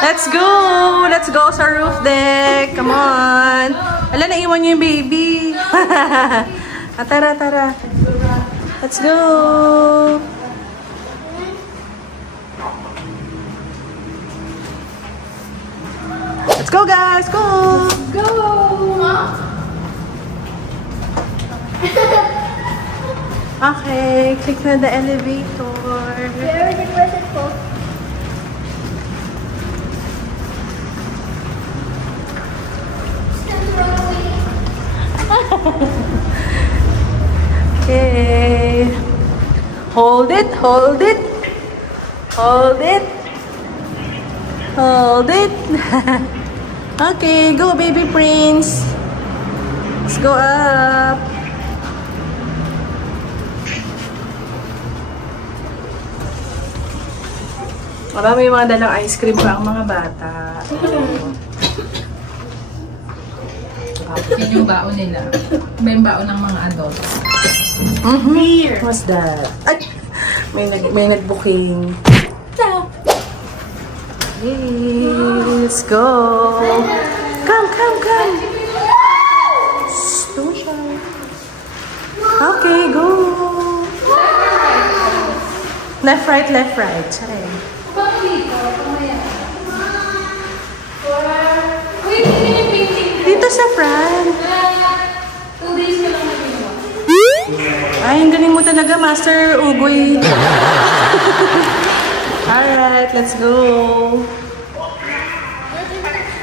Let's go! Let's go sa roof deck! Come on! Ala, naiwan niyo yung baby! Tara, tara! Let's go! Let's go, guys! Go! Let's go! Okay, click na the elevator. Very good person po. Okay. Hold it, hold it. Hold it. Hold it. Okay, go baby prince. Let's go up. Aba, may mga dalang ice cream pa ang mga bata. Yun yung baon nila. May baon ng mga adults. Here. What's that? Ay! May nag-booking. Hey, let's go. Come, come, come. Don't shy. Okay, go. Left, right, left, right. Sorry. Dito sa front. 2 days ka lang naging. Ay, ang galing mo talaga, Master Ugoy. Alright, let's go.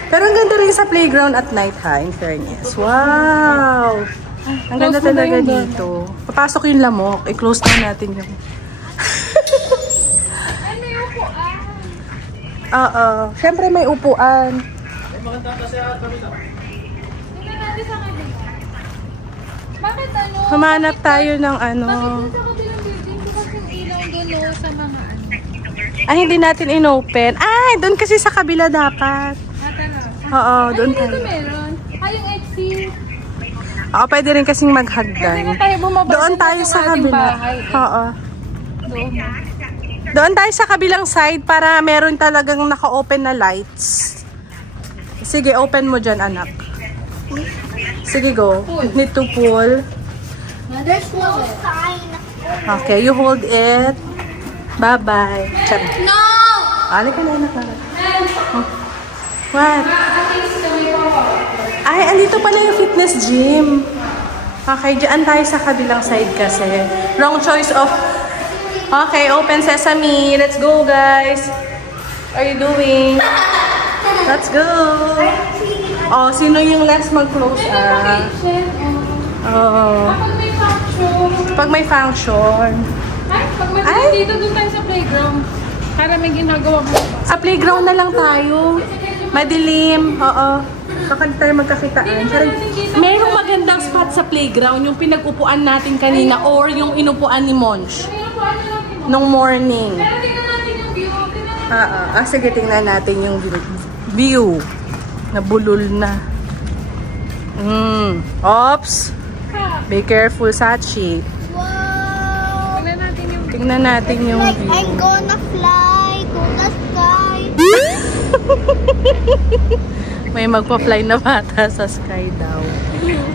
Pero ang ganda rin sa playground at night, ha, in fairness. Wow! Ang ganda talaga dito. Papasok yung lamok. I-close na natin yung... Ano yung upuan? Oo. Siyempre may upuan. Tingnan natin sa kabila. Bakit ano? Humanap tayo ng ano... Bakit sa kabilang building? Bukas yung ilaw doon sa mga ano? Ay, hindi natin in-open. Ay, doon kasi sa kabila dapat. Oo, doon tayo. tayo. Ay, meron. Ay, yung exit. Oo, pwede rin kasing Pwede maghagdan. na tayo bumaba. Doon tayo sa kabila. Oo. Doon. Doon tayo sa kabilang side para meron talagang naka-open na lights. Sige, open mo dyan, anak. Sige, go. Need to pull. There's no sign. Okay, you hold it. Bye-bye. No! Halika na, anak. What? Ay, andito pala yung fitness gym. Okay, dyan tayo sa kabilang side kasi. Wrong choice of... Okay, open sesame. Let's go, guys. What are you doing? Let's go. Oh, sino yung last mag-close? Oh. Kapag may function. Pag may function. Pag madilim dito, doon tayo sa playground. Para may ginagawa mo. Sa playground na lang tayo. Madilim. Oo. Baka tayo magkakitaan. Merong magandang spot sa playground. Yung pinag-upuan natin kanina or yung inupuan ni Monch. Nung morning. Pero tingnan natin yung view. Sige, tingnan natin yung view. Nabulol na. Oops. Be careful, Sachi. Wow! Tingnan natin yung view. Tingnan natin yung Like, view. I'm gonna fly to the sky. May magpa-fly na bata sa sky daw.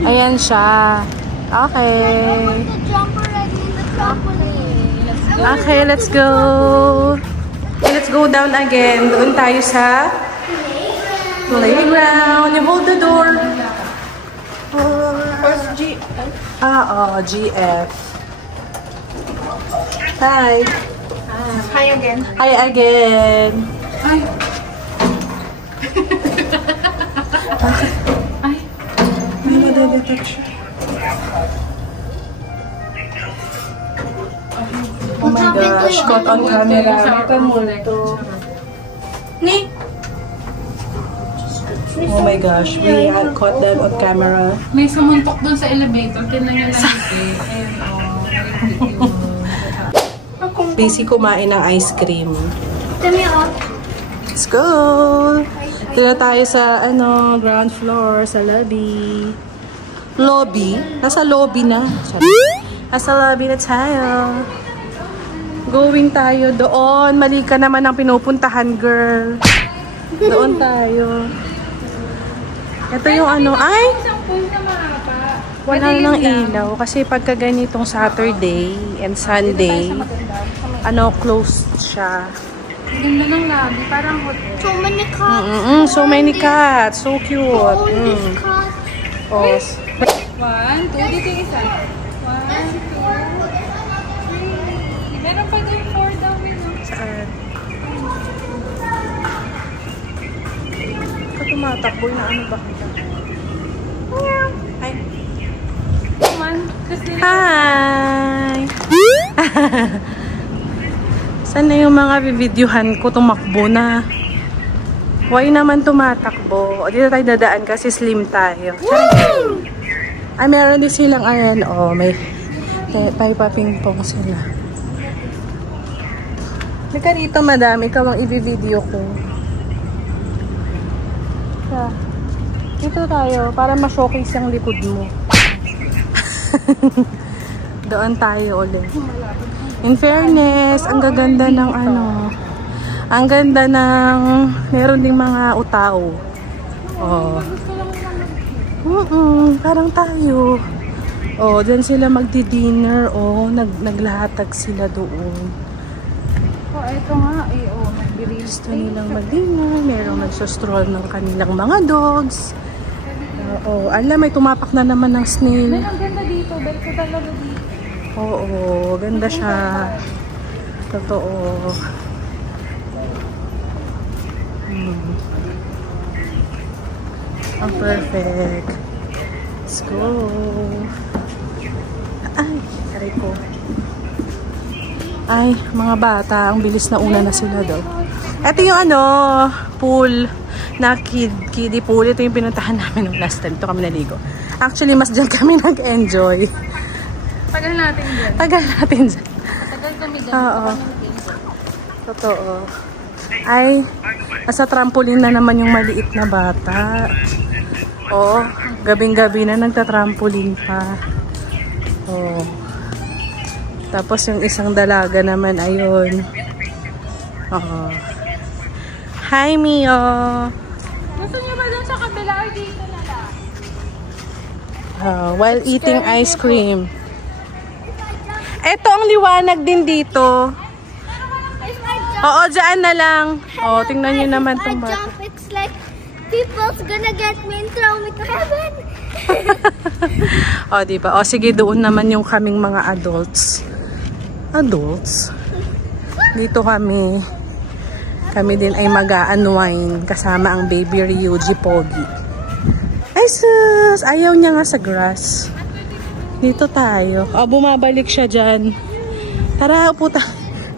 Ayan siya. Okay. To jump already in the trampoline. Okay, let's go. Okay, let's go down again. Doon tayo sa playground. You hold the door. First G. GF. Hi. Hi again. Hi again. Ay! Ay! May madadetect siya. Oh my gosh, caught on camera. Mata mo ito. Ni? Oh my gosh, we had caught them on camera. May sumuntok dun sa elevator. Tinan nyo lang ito. Ayun, Busy kumain ng ice cream. Dami ako. Let's go! Ito na tayo sa ground floor, sa lobby. Lobby? Nasa lobby na. Sorry. Nasa lobby na tayo. Going tayo doon. Mali ka naman ang pinupuntahan, girl. Doon tayo. Ito yung ano, ay! Isang pool na mahaba. Wala nang ilaw. Kasi pagka ganitong Saturday and Sunday, closed siya. Ganda ng lobby. Parang hotel. So many cats. So many cats. So cute. All these cats. Oh. 1, 2. Dito yung isa. 1, 2, 3. Meron pa din 4 daw yun. Saan? Tumatakbo na ano ba kita? Ay. Hi! Saan na yung mga videohan ko tumakbo na? Why naman tumatakbo? O, dito tayo dadaan kasi slim tayo. Ay, meron din silang ayan. O, may ping-pong sila. Halika rito, madam. Ikaw ang i-video ko. Dito tayo para ma-showcase yung likod mo. Doon tayo ulit. In fairness, ang gaganda ng ang ganda ng meron ding mga utaw. Oh. Parang tayo. Oh, diyan sila magdi-dinner. Oh, naglahatag sila doon. Oh, ito nga. Gusto nilang mag-dinner. Merong nagsostroll ng kanilang mga dogs. Oo. Alam, may tumapak na naman ng snail. Ang ganda dito. Dahil ko talaga dito. Oo. Ganda siya. Totoo. Ang perfect. Let's go. Ay, aray ko. Ay, mga bata. Ang bilis na una na sila daw. Ito yung pool na kiddie pool. Ito yung pinuntahan namin nung last time. Ito kami naligo. Actually, mas dyan kami nag-enjoy. Tagal natin dyan. Tagal natin dyan. Tagal kami dyan. Oo. Totoo. Ay, nasa trampoline na naman yung maliit na bata. Oo, gabing-gabi na nagtatrampoline pa. Oo. Tapos yung isang dalaga naman, ayun. Oo. Hi, Mio! Gusto niyo ba dun sa kabila or dito na lang? While eating ice cream. Ito ang liwanag din dito. Oo, dyan na lang. Oo, tingnan nyo naman itong bata. It's like people's gonna get me and throw me to heaven. O, diba? O, sige, doon naman yung kaming mga adults. Adults? Dito kami. Kami din ay mag-a-unwind kasama ang baby Ryuji Pogi. Ay, sus! Ayaw niya nga sa grass. Dito tayo. O, bumabalik siya dyan. Tara, upo tayo.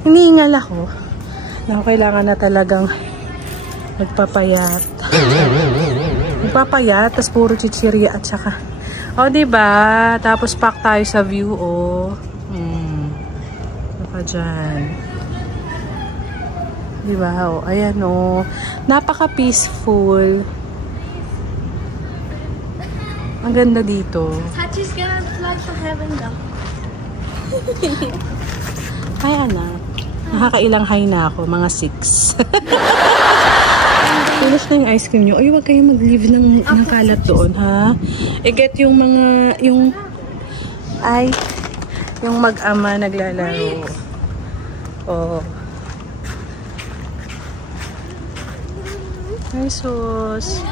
Hinihingal ako. Kailangan na talagang magpapayat. Magpapayat, tas puro chichirya at saka. O, diba? Tapos pack tayo sa view, o. Baka dyan. Diba? O, ayan, o. Napaka-peaceful. Ang ganda dito. Hachi's gonna fly to heaven daw. Hi, anak. Nakakailang high na ako. Mga 6. Finish na yung ice cream nyo. Ay, huwag kayong mag-leave ng kalat doon, ha? I-get yung mga, yung mag-ama naglalaro. Oh. Ay, sus.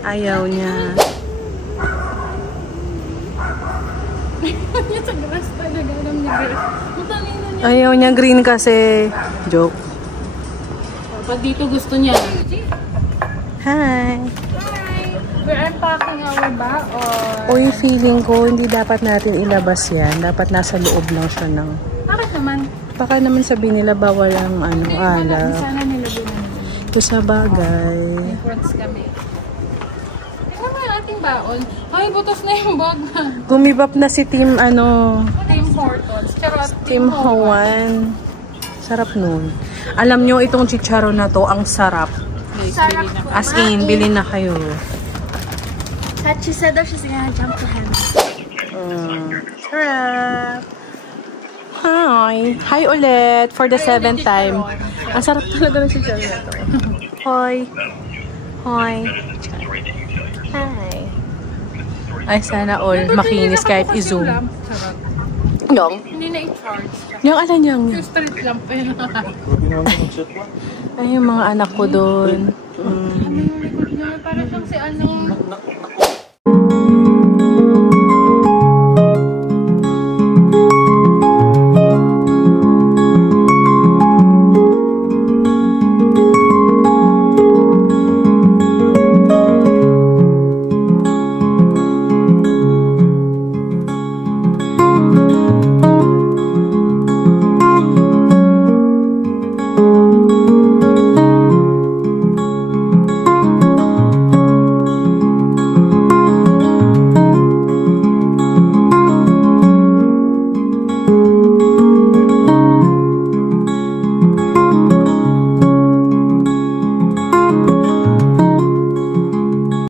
Ayaw niya. Sa grass talaga. Alam niya grass. Ayaw niya green kasi. Joke. Pag dito gusto niya. Hi. We're unpacking our baon. Uy, feeling ko hindi dapat natin ilabas yan. Dapat nasa loob lang siya ng... Bakit naman? Baka naman sabihin nila bawal ang ala. Sana nilagyan namin. Kung sa bagay. Fruits kami. Tignan mo yung ating baon. Ay, butas na yung bag. Gumibap na si Team Team Hortons. Charot. Team Hoan. Sarap nun. Alam nyo, itong chicharon na to, ang sarap. Sarap As in, bilhin na kayo. Hachi said that she's gonna jump to heaven. Sarap. Hi. Hi ulit for the 7th time. Ang sarap talaga ng chicharon na to. Hoy. Hoy. Hi. Ay, sana all makinis kahit i-zoom. Charot. Yung? Hindi na i-charge. Yung alam yung. Yung street lamp pa yun. Ay, yung mga anak ko doon. Ano yung likod niya? Parang siyang si ano.